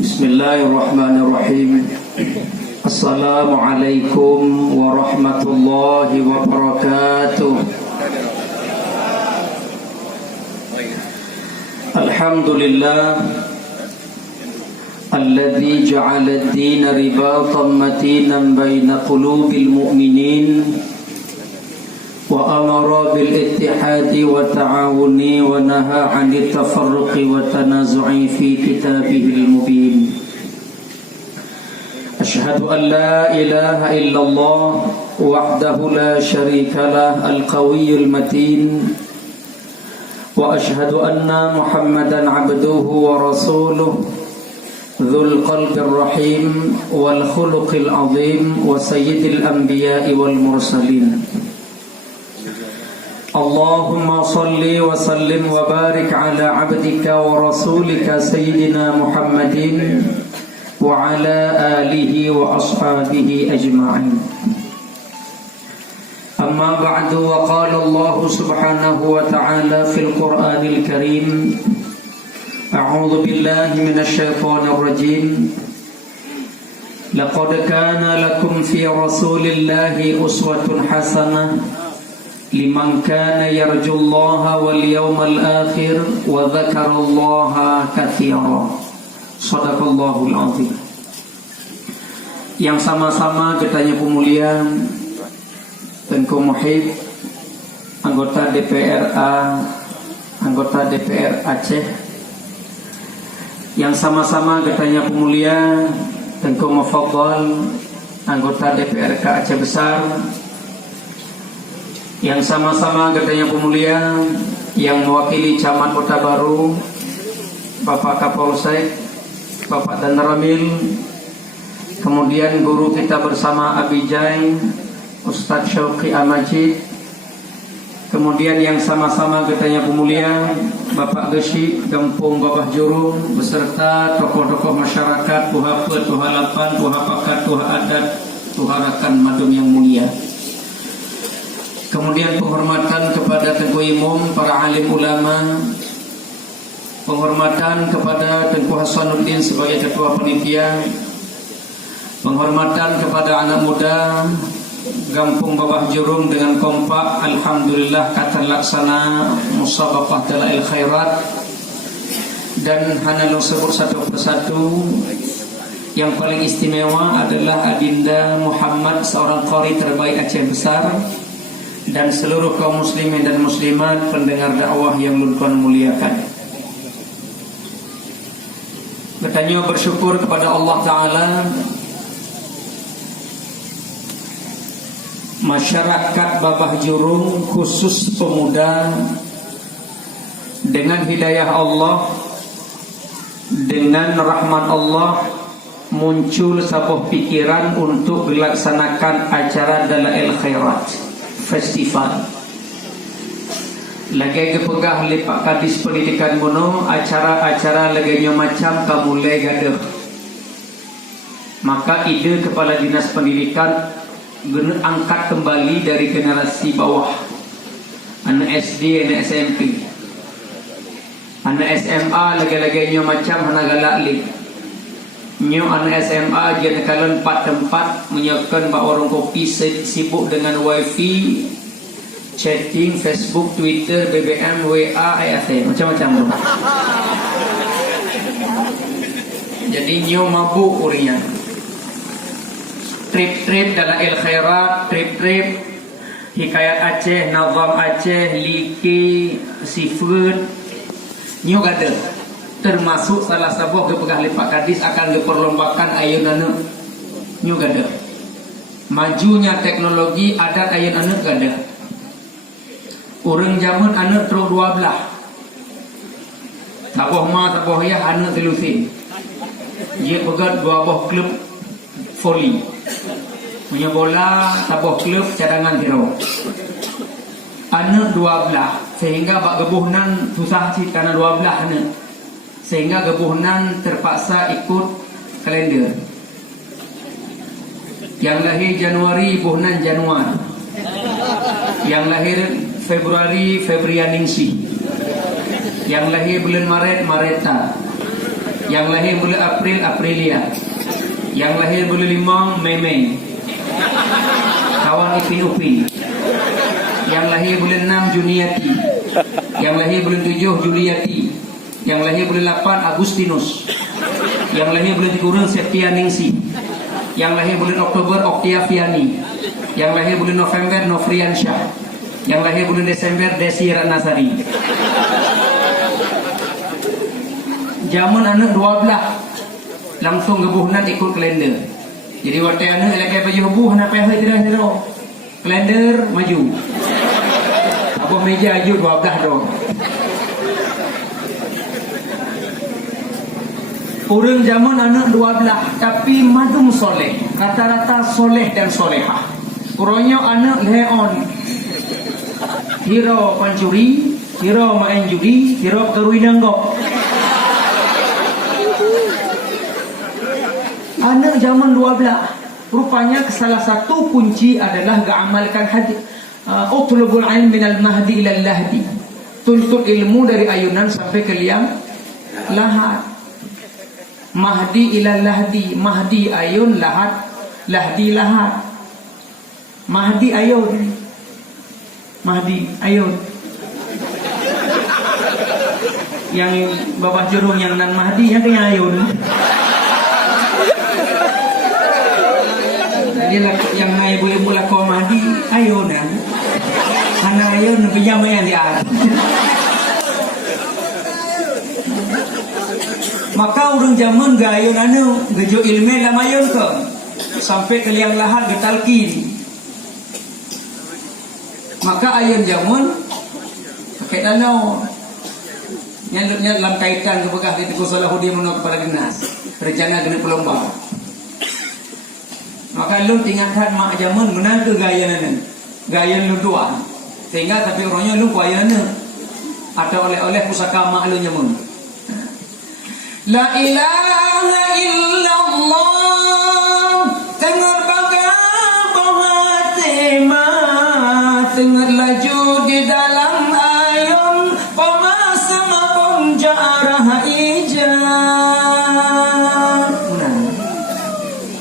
Bismillahirrahmanirrahim. Assalamualaikum warahmatullahi wabarakatuh. Alhamdulillah alladzi ja'ala ad-din ribatan matinan baina qulubil mu'minin wa amara bil ittihadi wa ta'awuni wa naha 'anil tafarruqi wa tanazu'i fi kitabihil mubin. Asyhadu an la ilaha illallah wahdahu la syarika lah al-qawiyyul matin wa asyhadu anna Muhammadan 'abduhu wa rasuluh dzul qalbir rahim wal khuluqil 'azim wa sayyidil anbiya'i wal mursalin. Allahumma salli wa sallim wa barik ala abdika wa rasulika sayyidina Muhammadin wa ala alihi wa ashabihi ajma'in. Amma ba'du, wa qala Allah subhanahu wa ta'ala fil Qur'anil Karim, a'udzu billahi minasy syaithanir rajim. Laqad kana lakum fi rasulillahi uswatun hasanah liman kana yarjullaha wal yawmal akhir wa dzakarallaha katsira. Shadaqallahul azim. Yang sama-sama ketanya pemuliaan Tengku Muhib, anggota DPR A, anggota DPR Aceh. Yang sama-sama ketanya pemuliaan Tengku Mufaddal, anggota DPRK Aceh Besar. Yang sama-sama katanya pemulia yang mewakili Camat Kota Baru, Bapak Kapolsek, Bapak Dan Ramil, kemudian guru kita bersama Abijay, Ustadz Syauqi Amajid, kemudian yang sama-sama katanya pemulia Bapak Gesi, Gampung Babah Jurung, beserta tokoh-tokoh masyarakat, Tuha Pet, Tuha Lapan, Tuha Pakat, Tuha Adat, Tuha Rakan Madum yang mulia. Kemudian penghormatan kepada Tengku Imam, para alim ulama, penghormatan kepada Tengku Hasanuddin sebagai ketua panitia, penghormatan kepada anak muda Gampung Babah Jurung dengan kompak, alhamdulillah kata laksana musabaqah dalail khairat, dan hanalung sebut satu persatu. Yang paling istimewa adalah Adinda Muhammad, seorang qari terbaik Aceh Besar, dan seluruh kaum muslimin dan muslimat pendengar dakwah yang Tuhan muliakan. Bertanya bersyukur kepada Allah Ta'ala, masyarakat Babah Jurung khusus pemuda dengan hidayah Allah, dengan rahmat Allah, muncul sebuah pikiran untuk dilaksanakan acara Dalail Khairat Festival. Lagi kepegah Pak Kadis Pendidikan Bono, acara-acara laganya macam kamulai gaduh. Maka ide Kepala Dinas Pendidikan guna angkat kembali dari generasi bawah, anak SD, anak SMP, anak SMA, lagi-laganya macam anak galak. Nyo anak SMA dia nekalan 4 tempat, menyiapkan bak warung kopi, sibuk dengan wifi, chatting, Facebook, Twitter, BBM, WA, IAT, macam-macam. Jadi nyo mabuk urinya. Trip-trip Dalail Khairat, trip-trip Hikayat Aceh, Nazam Aceh, Liki, Seafood, nyo gada. Termasuk salah sebuah kepegah Pak Kadis akan diperlombakan ayunan nyu gada. Majunya teknologi adat ayun anak gada. Urang zaman anak terus 12. Taboh ma taboh ya anak telusin. Dia pegat 2 buah klub voli. Punya bola taboh klub cadangan hero. Anak 12 sehingga bak gebuhnan susah sih karena 12 anak. Sehingga gebuhnan terpaksa ikut kalender. Yang lahir Januari, buhnan Januari. Yang lahir Februari, Febrianingsi. Yang lahir bulan Maret, Mareta. Yang lahir bulan April, Aprilia. Yang lahir bulan 5, Mei. Kawan Ipin Upin. Yang lahir bulan 6, Juniati. Yang lahir bulan 7, Juliati. Yang lahir bulan 8, Agustinus. Yang lahir bulan 3, Septianingsi. Yang lahir bulan Oktober, Oktaviani. Yang lahir bulan November, Nofriansyah. Yang lahir bulan Desember, Desi Ratnasari. Zaman anak 12 langsung gebuhnan ikut kalender. Jadi waktu anak lagi baju gebuh nak payah tidak. Kalender maju. Apa meja aju 12 dong. Orang zaman anak 12 tapi madum soleh. Rata-rata soleh dan solehah. Puronyo anak leon. Hero pancuri, hero main judi, hero keruinanggok. Anak zaman 12 rupanya salah satu kunci adalah mengamalkan hadis utlubul ilm minal mahdi ilal lahdi. Tuntut ilmu dari ayunan sampai ke liang lahat. Mahdi ilal lahdi. Mahdi ayun, lahat, lahdi lahat. Mahdi ayun, Mahdi ayun. Yang babah jurung yang nan Mahdi yang kena ayun. Dia yang naik ibu-ibu lakau Mahdi ayun kan. Anak ayun pinjam yang dia. Maka orang zaman gayun anu gejo ilmu lam ayun ke sampai ke liang lahat ditalkin. Maka ayun zaman pakai danau nyalutnya dalam kaitan kebegah di Teguh Salahuddin menurut kepada dinas rencana kena pelomba. Maka lu tinggalkan mak zaman menang ke gaya lu dua sehingga tapi orangnya lu gaya atau oleh pusaka mak lu nyamun. La ilaha illallah tengah bagai bohatima tengah laju di dalam ayun pemasa mapun jarah ijan.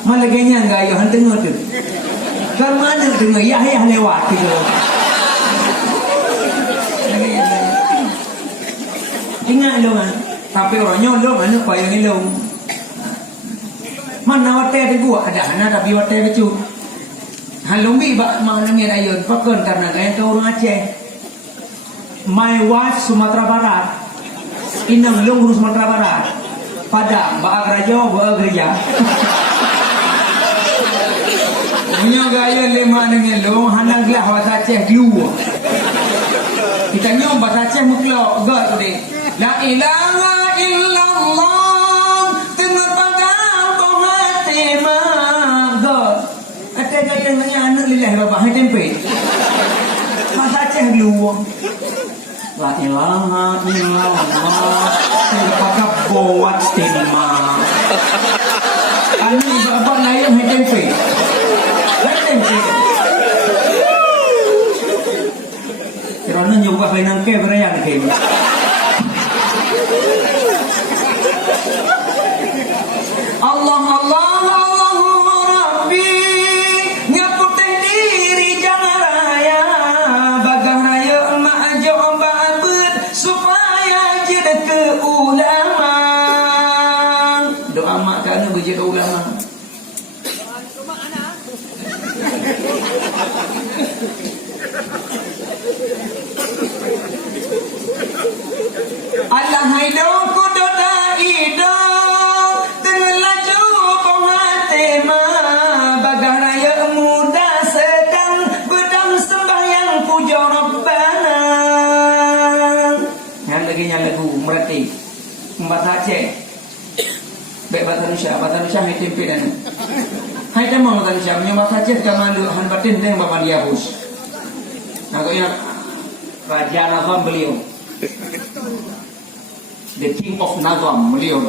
Malaganya enggak ayuhan tengah tu. Kan mana tengah Yahya lewat gitu. Ingat lu kan. Tapi orangnya lu mana payah ni lu. Mana wate tu gua ada mana tapi wate becu. Halumbi bak mana ni ayun pakon karena gaya tu orang Aceh. My wife Sumatera Barat. Inang lu urus Sumatera Barat. Padang bak raja bak gereja. Punya gaya lima dengan lu hana gelah bahasa Aceh keluar. Kita nyom bahasa Aceh muklak gak tu deh. La ilaha illallah tengah pagar bohatima gak. Ada gaya dengan anak lilah bapak hai tempe. Bahasa Aceh keluar. La ilaha illallah tengah pagar bohatima. Anak bapak lain hai tempe. Kerana nyoba kainan ke beraya nak ke. Allah Allah Allahu Rabbi ngaputih diri jangan raya bagah raya ma'ajo ba'abud supaya jadi ke ulama. Doa mak kan berjaya ke ulama. Allah haido kudo daido tengah laju pengatema bagah raya muda sedang bedang sembahyang puja Rabbana. Yang lagi yang lagu merati bahasa Aceh baik bahasa Indonesia hai tempe dan hai temang bahasa Indonesia punya bahasa Aceh kamandu han batin dengan bapak dia bos. Nampaknya Raja Nazam beliau. The King of Nazam beliau.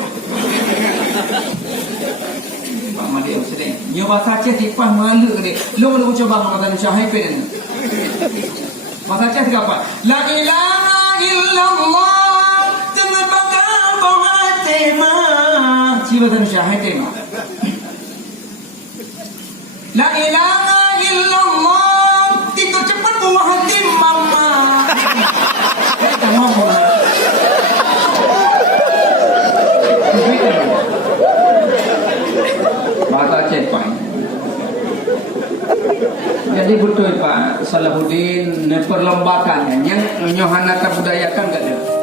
Pak Madiau sedih. Nyo bahasa Aceh tipah malu ke dia. Lu mau coba bahasa Indonesia hai pen. Bahasa Aceh apa? La ilaha illallah tengah bagai bohat tema. Siapa tahu syahid tema? La ilaha illallah. Itu cepat buah hati mama. Kita ngomong. Bahasa Aceh Pak. Jadi betul Pak Salahuddin perlembagaan yang nyohana kebudayakan gak ada.